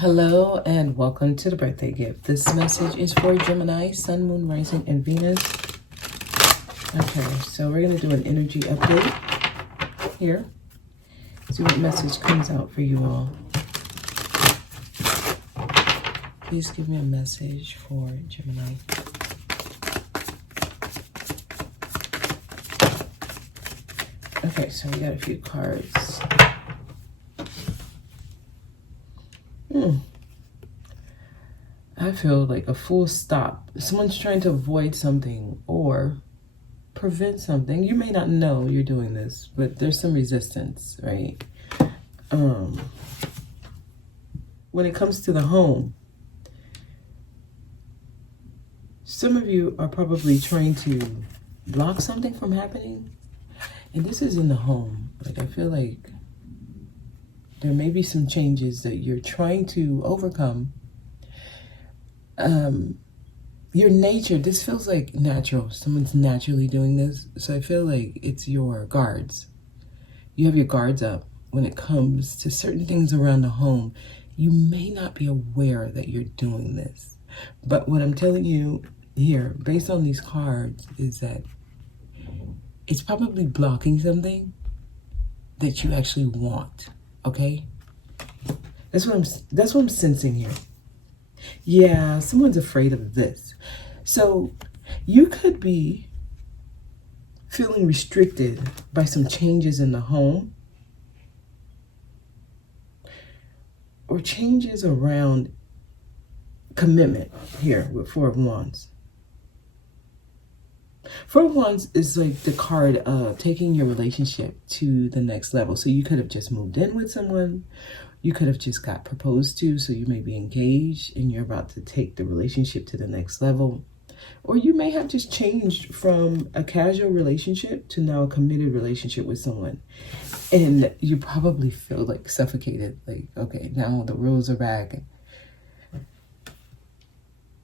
Hello and welcome to the birthday gift. This message is for Gemini, Sun, Moon, Rising, and Venus. Okay, so we're going to do an energy update here. See what message comes out for you all. Please give me a message for Gemini. Okay, so we got a few cards. I feel like a full stop. Someone's trying to avoid something or prevent something. You may not know you're doing this, but there's some resistance, right? When it comes to the home, some of you are probably trying to block something from happening. And this is in the home. Like, I feel like there may be some changes that you're trying to overcome. Your nature, this feels like natural. Someone's naturally doing this. So I feel like it's your guards. You have your guards up when it comes to certain things around the home. You may not be aware that you're doing this. But what I'm telling you here, based on these cards, is that it's probably blocking something that you actually want. Okay? That's what I'm sensing here. Yeah, someone's afraid of this. So you could be feeling restricted by some changes in the home or changes around commitment here with Four of Wands. Four of Wands is like the card of taking your relationship to the next level. So you could have just moved in with someone. You could have just got proposed to, so you may be engaged and you're about to take the relationship to the next level. Or you may have just changed from a casual relationship to now a committed relationship with someone. And you probably feel like suffocated. Like, okay, now the rules are back.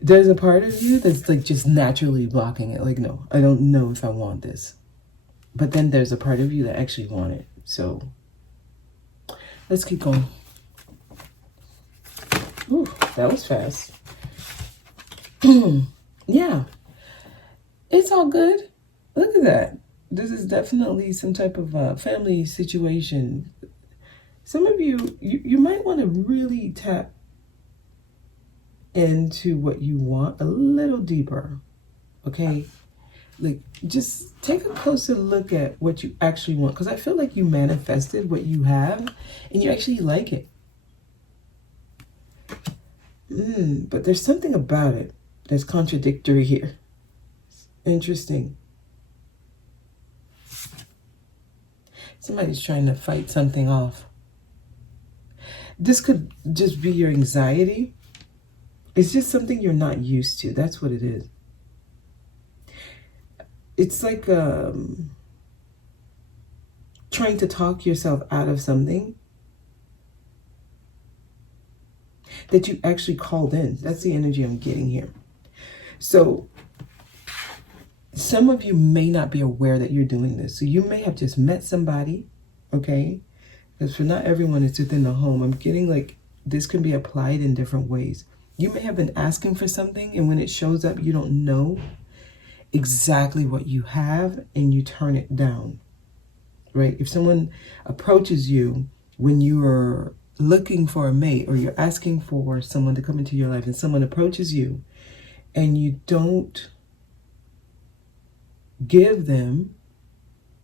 There's a part of you that's like just naturally blocking it. Like, no, I don't know if I want this. But then there's a part of you that actually want it. So let's keep going. Ooh, that was fast. Yeah, it's all good. Look at that. This is definitely some type of family situation. Some of you might want to really tap into what you want a little deeper, okay? Like, just take a closer look at what you actually want, because I feel like you manifested what you have and you actually like it. But there's something about it that's contradictory here. Interesting. Somebody's trying to fight something off. This could just be your anxiety. It's just something you're not used to. That's what it is. It's like trying to talk yourself out of something that you actually called in. That's the energy I'm getting here. So some of you may not be aware that you're doing this. So you may have just met somebody, okay? Because for not everyone it's within the home. I'm getting like this can be applied in different ways. You may have been asking for something, and when it shows up, you don't know exactly what you have, and you turn it down, right? If someone approaches you when you are looking for a mate, or you're asking for someone to come into your life, and someone approaches you and you don't give them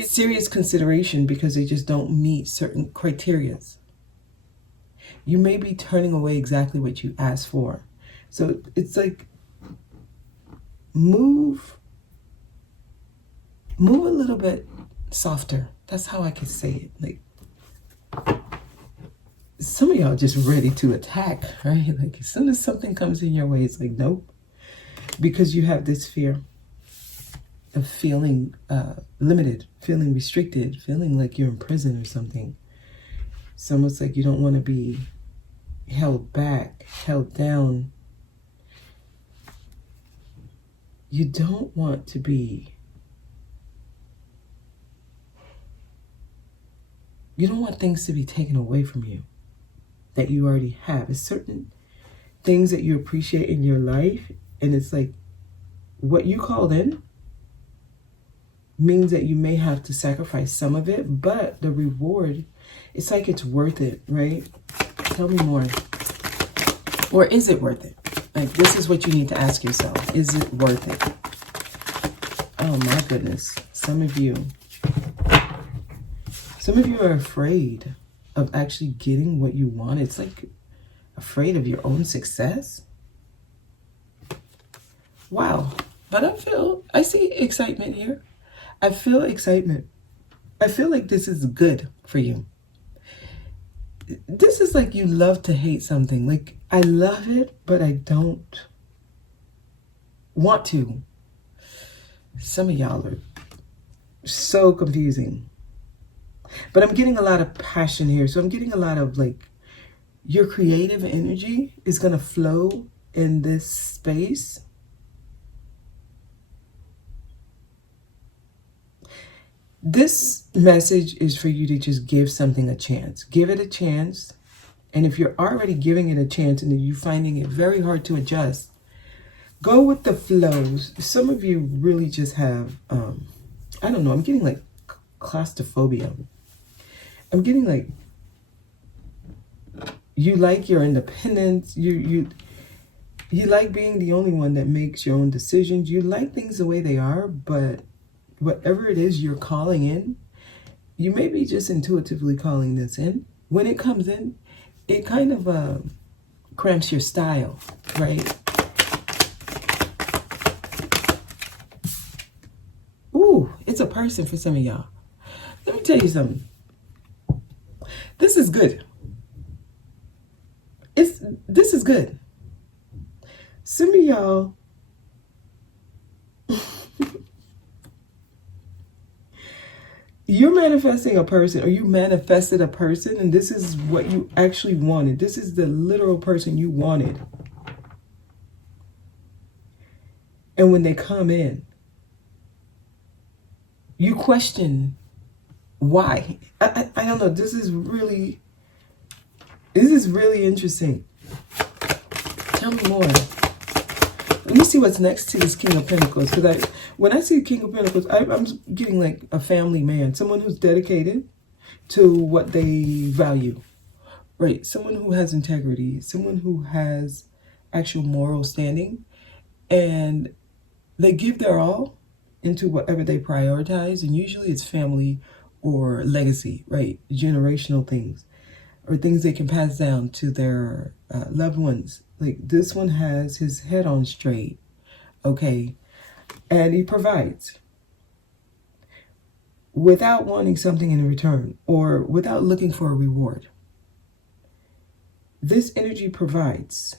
serious consideration because they just don't meet certain criteria, you may be turning away exactly what you asked for. So it's like move a little bit softer. That's how I can say it. Like, some of y'all just ready to attack, right? Like, as soon as something comes in your way, it's like, nope. Because you have this fear of feeling limited, feeling restricted, feeling like you're in prison or something. It's almost like you don't want to be held back, held down. You don't want to be, you don't want things to be taken away from you. that you already have. It's certain things that you appreciate in your life, and it's like what you called in means that you may have to sacrifice some of it, but the reward, it's like it's worth it, right? Tell me more. Or is it worth it? Like, this is what you need to ask yourself. Is it worth it? Oh my goodness. Some of you are afraid of actually getting what you want. It's like afraid of your own success. Wow. But I see excitement here. I feel excitement. I feel like this is good for you. This is like you love to hate something. Like, I love it, but I don't want to. Some of y'all are so confusing. But I'm getting a lot of passion here. So I'm getting a lot of like, your creative energy is going to flow in this space. This message is for you to just give something a chance. Give it a chance. And if you're already giving it a chance and you're finding it very hard to adjust, go with the flows. Some of you really just have, I don't know, I'm getting like claustrophobia. I'm getting like, you like your independence. You like being the only one that makes your own decisions. You like things the way they are, but whatever it is you're calling in, you may be just intuitively calling this in. When it comes in, it kind of cramps your style, right? Ooh, it's a person for some of y'all. Let me tell you something. This is good. This is good. Some of y'all, you're manifesting a person, or you manifested a person, and this is what you actually wanted. This is the literal person you wanted. And when they come in, you question why. I don't know. This is really interesting. Tell me more. Let me see what's next to this King of Pentacles. Because when I see King of Pentacles, I'm getting like a family man. Someone who's dedicated to what they value. Right? Someone who has integrity. Someone who has actual moral standing. And they give their all into whatever they prioritize. And usually it's family or legacy, right? Generational things. Or things they can pass down to their loved ones. Like, this one has his head on straight, okay? And he provides without wanting something in return or without looking for a reward. This energy provides.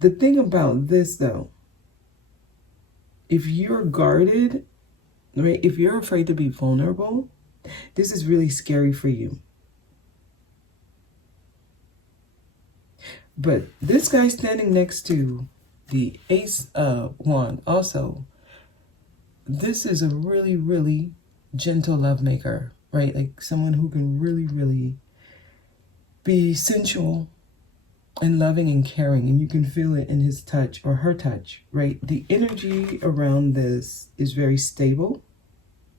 The thing about this, though, if you're guarded, right? If you're afraid to be vulnerable, this is really scary for you. But this guy standing next to the Ace of Wands, also, this is a really, really gentle love maker, right? Like someone who can really, really be sensual and loving and caring, and you can feel it in his touch or her touch, right? The energy around this is very stable.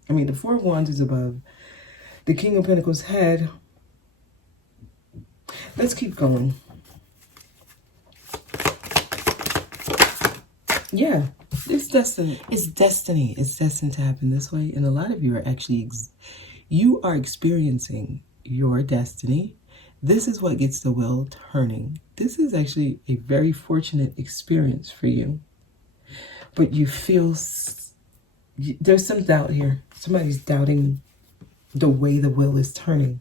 I mean, the Four of Wands is above the King of Pentacles' head. Let's keep going. Yeah, it's destiny. It's destiny. It's destined to happen this way. And a lot of you are actually, you are experiencing your destiny. This is what gets the wheel turning. This is actually a very fortunate experience for you. But you feel, there's some doubt here. Somebody's doubting the way the wheel is turning.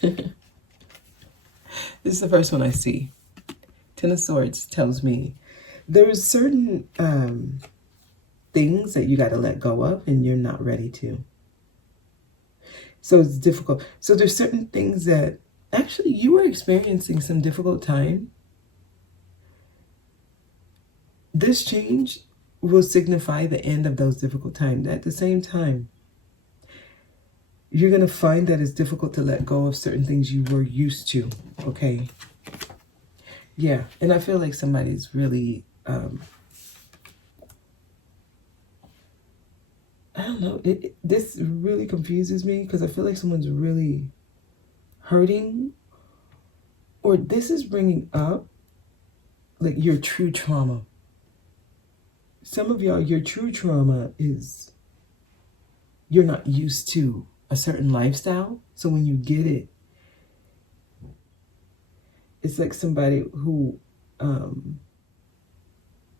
This is the first one I see. Ten of Swords tells me there's certain things that you got to let go of and you're not ready to. So it's difficult. So there's certain things that actually you are experiencing some difficult time. This change will signify the end of those difficult times. At the same time, You're going to find that it's difficult to let go of certain things you were used to, okay? Yeah, and I feel like somebody's really, I don't know, this really confuses me because I feel like someone's really hurting, or this is bringing up like your true trauma. Some of y'all, your true trauma is you're not used to a certain lifestyle. So when you get it, it's like somebody who,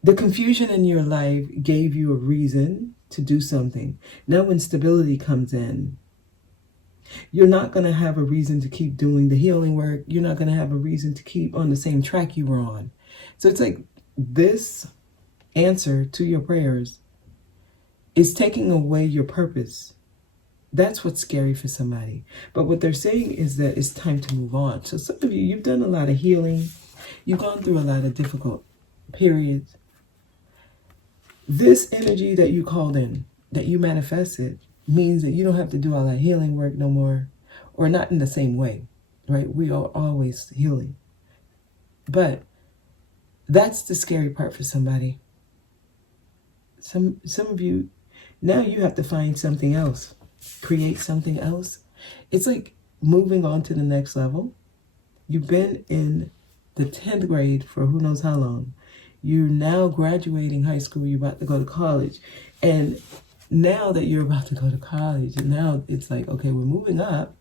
the confusion in your life gave you a reason to do something. Now when stability comes in, you're not going to have a reason to keep doing the healing work. You're not going to have a reason to keep on the same track you were on. So it's like this answer to your prayers is taking away your purpose. That's what's scary for somebody. But what they're saying is that it's time to move on. So some of you, you've done a lot of healing. You've gone through a lot of difficult periods. This energy that you called in, that you manifested, means that you don't have to do all that healing work no more, or not in the same way, right? We are always healing. But that's the scary part for somebody. Some of you, now you have to find something else, create something else. It's like moving on to the next level. You've been in the 10th grade for who knows how long. You're now graduating high school, you're about to go to college. And now that you're about to go to college, and now it's like, okay, we're moving up,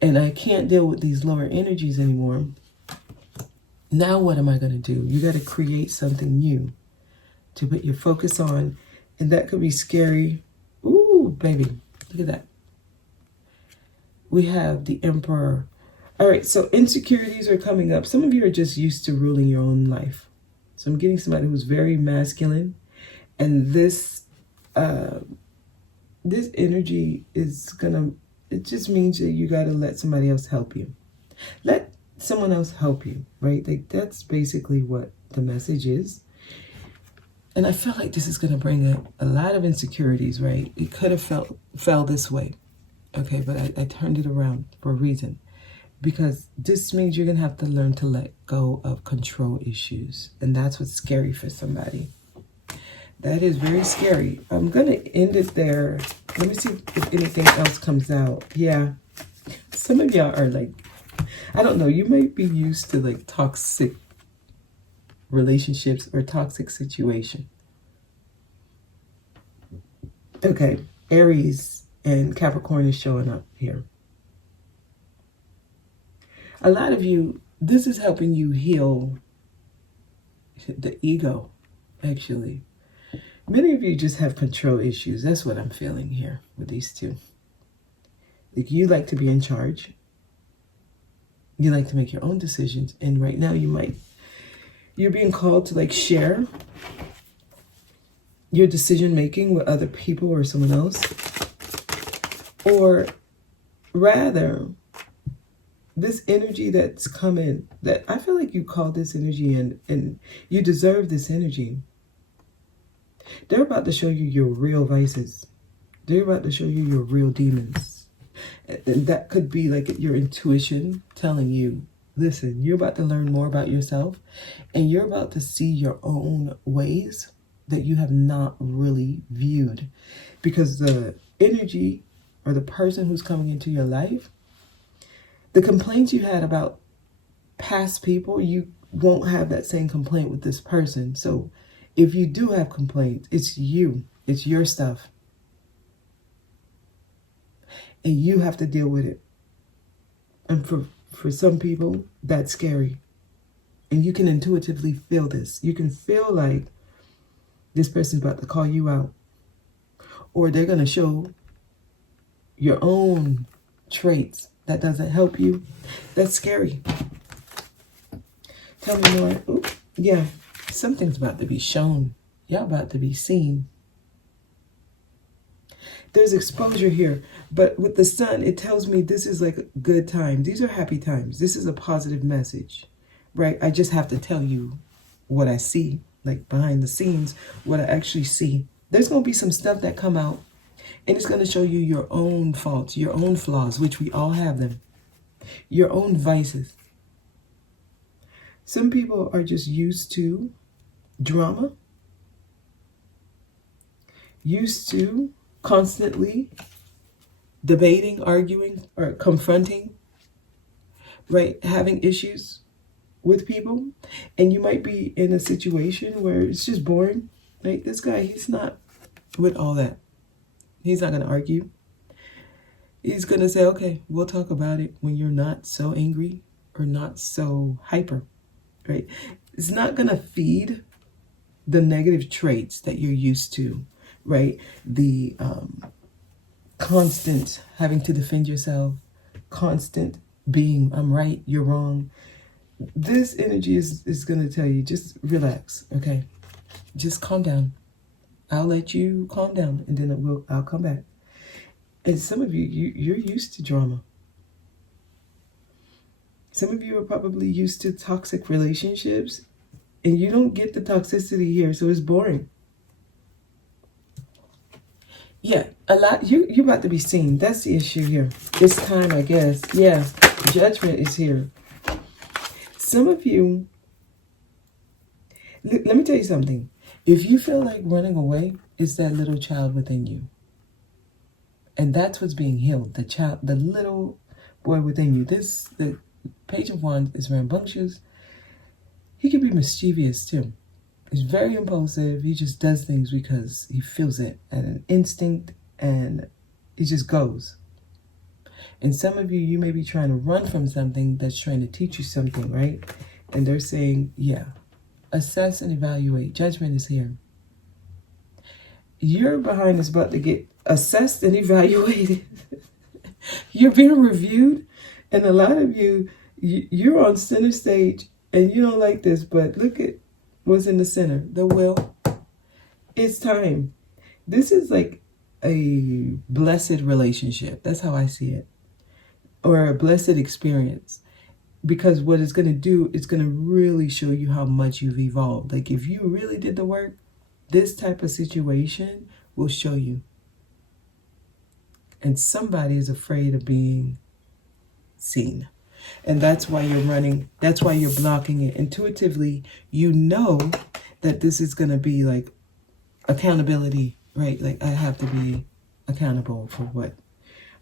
and I can't deal with these lower energies anymore. Now what am I going to do? You got to create something new to put your focus on, and that could be scary. Ooh, baby, look at that. We have the Emperor. All right, so insecurities are coming up. Some of you are just used to ruling your own life. So I'm getting somebody who's very masculine, and this energy is gonna, it just means that you got to let somebody else help you. Let someone else help you, right? Like, that's basically what the message is. And I feel like this is going to bring up a lot of insecurities, right? It could have fell this way, okay? But I turned it around for a reason. Because this means you're going to have to learn to let go of control issues. And that's what's scary for somebody. That is very scary. I'm going to end it there. Let me see if anything else comes out. Yeah. Some of y'all are like, I don't know, you might be used to like toxic relationships or toxic situation. Okay, Aries and Capricorn is showing up here. A lot of you, this is helping you heal the ego, actually. Many of you just have control issues. That's what I'm feeling here with these two. Like, you like to be in charge. You like to make your own decisions. And right now you're being called to like share your decision making with other people or someone else. Or rather, this energy that's coming, that I feel like you called this energy in, and you deserve this energy. They're about to show you your real vices. They're about to show you your real demons. And that could be like your intuition telling you, listen, you're about to learn more about yourself, and you're about to see your own ways that you have not really viewed. Because the energy or the person who's coming into your life, the complaints you had about past people, you won't have that same complaint with this person. So if you do have complaints, it's you. It's your stuff. And you have to deal with it. And for some people, that's scary. And you can intuitively feel this. You can feel like this person's about to call you out. Or they're going to show your own traits that doesn't help you. That's scary. Tell me more. Ooh, yeah, something's about to be shown. Y'all about to be seen. There's exposure here. But with the sun, it tells me this is like a good time. These are happy times. This is a positive message, right? I just have to tell you what I see, like behind the scenes, what I actually see. There's going to be some stuff that come out. And it's going to show you your own faults, your own flaws, which we all have them, your own vices. Some people are just used to drama, used to constantly debating, arguing, or confronting, right? Having issues with people. And you might be in a situation where it's just boring. Like this guy, he's not with all that. He's not going to argue. He's going to say, okay, we'll talk about it when you're not so angry or not so hyper, right? It's not going to feed the negative traits that you're used to, right? The constant having to defend yourself, constant being, I'm right, you're wrong. This energy is going to tell you, just relax, okay? Just calm down. I'll let you calm down, and then I'll come back. And some of you're used to drama. Some of you are probably used to toxic relationships, and you don't get the toxicity here, so it's boring. Yeah, a lot. You're about to be seen. That's the issue here. It's time, I guess. Yeah, judgment is here. Some of you, let me tell you something. If you feel like running away, it's that little child within you. And that's what's being healed. The child, the little boy within you. The Page of Wands is rambunctious. He can be mischievous too. He's very impulsive. He just does things because he feels it and an instinct, and he just goes. And some of you, you may be trying to run from something that's trying to teach you something, right? And they're saying, yeah, assess and evaluate. Judgment is here. Your behind is about to get assessed and evaluated. You're being reviewed. And a lot of you, you're on center stage and you don't like this, but look at what's in the center, the will. It's time. This is like a blessed relationship. That's how I see it. Or a blessed experience. Because what it's going to do, it's going to really show you how much you've evolved. Like if you really did the work, this type of situation will show you. And somebody is afraid of being seen. And that's why you're running. That's why you're blocking it. Intuitively, you know that this is going to be like accountability, right? Like I have to be accountable for what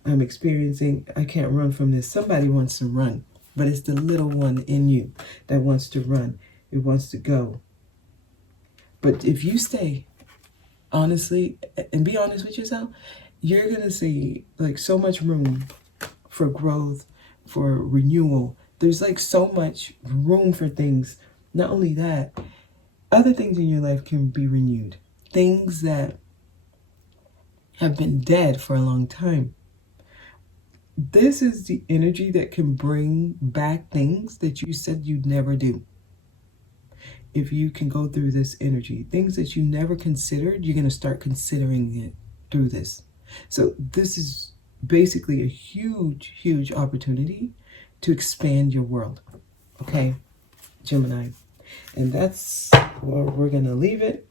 I'm experiencing. I can't run from this. Somebody wants to run, but it's the little one in you that wants to run. It wants to go. But if you stay, honestly, and be honest with yourself, you're going to see like so much room for growth, for renewal. There's like so much room for things. Not only that, other things in your life can be renewed. Things that have been dead for a long time. This is the energy that can bring back things that you said you'd never do. If you can go through this energy, things that you never considered, you're going to start considering it through this. So this is basically a huge, huge opportunity to expand your world. Okay, Gemini. And that's where we're going to leave it.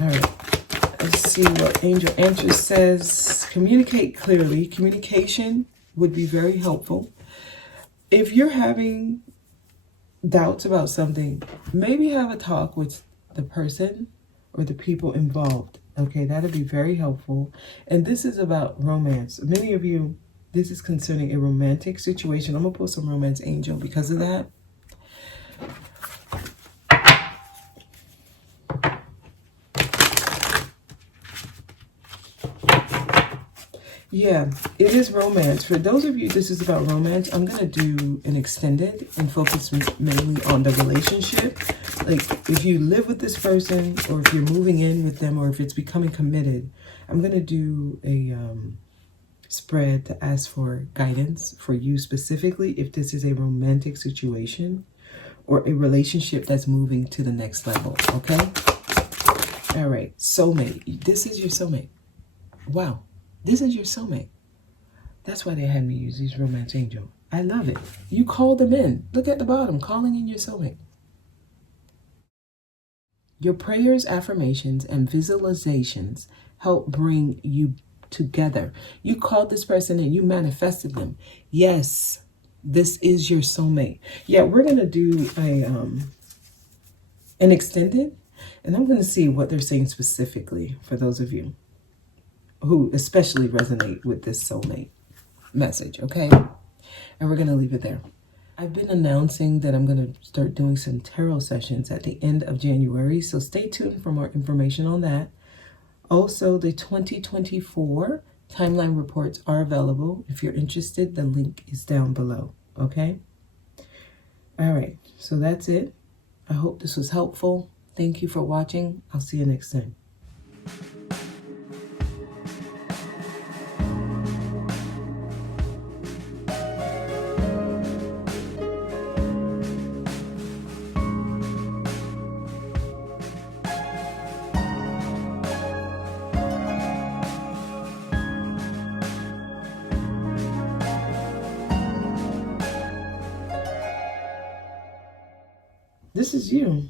All right. Let's see what Angel Answer says. Communicate clearly. Communication would be very helpful. If you're having doubts about something, maybe have a talk with the person or the people involved. Okay, that'd be very helpful. And this is about romance. Many of you, this is concerning a romantic situation. I'm going to pull some romance angel because of that. Yeah, it is romance. For those of you, this is about romance. I'm going to do an extended and focus mainly on the relationship. Like if you live with this person or if you're moving in with them or if it's becoming committed, I'm going to do a spread to ask for guidance for you specifically if this is a romantic situation or a relationship that's moving to the next level, okay? All right, soulmate. This is your soulmate. Wow. This is your soulmate. That's why they had me use these romance angel. I love it. You call them in. Look at the bottom, calling in your soulmate. Your prayers, affirmations, and visualizations help bring you together. You called this person and you manifested them. Yes, this is your soulmate. Yeah, we're going to do an extended, and I'm going to see what they're saying specifically for those of you who especially resonate with this soulmate message, okay? And we're going to leave it there. I've been announcing that I'm going to start doing some tarot sessions at the end of January, so stay tuned for more information on that. Also, the 2024 timeline reports are available. If you're interested, the link is down below, okay? All right, so that's it. I hope this was helpful. Thank you for watching. I'll see you next time. This is you.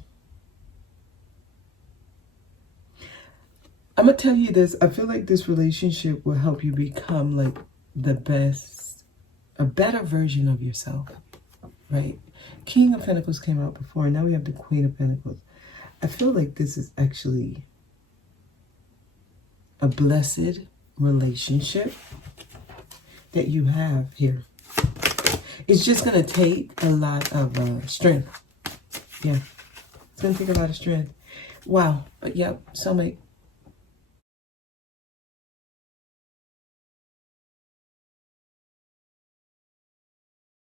I'm going to tell you this. I feel like this relationship will help you become like the best, a better version of yourself, right? King of Pentacles came out before, and now we have the Queen of Pentacles. I feel like this is actually a blessed relationship that you have here. It's just going to take a lot of strength. Yeah, it's going to take a lot of strength. Wow. But yep, soulmate.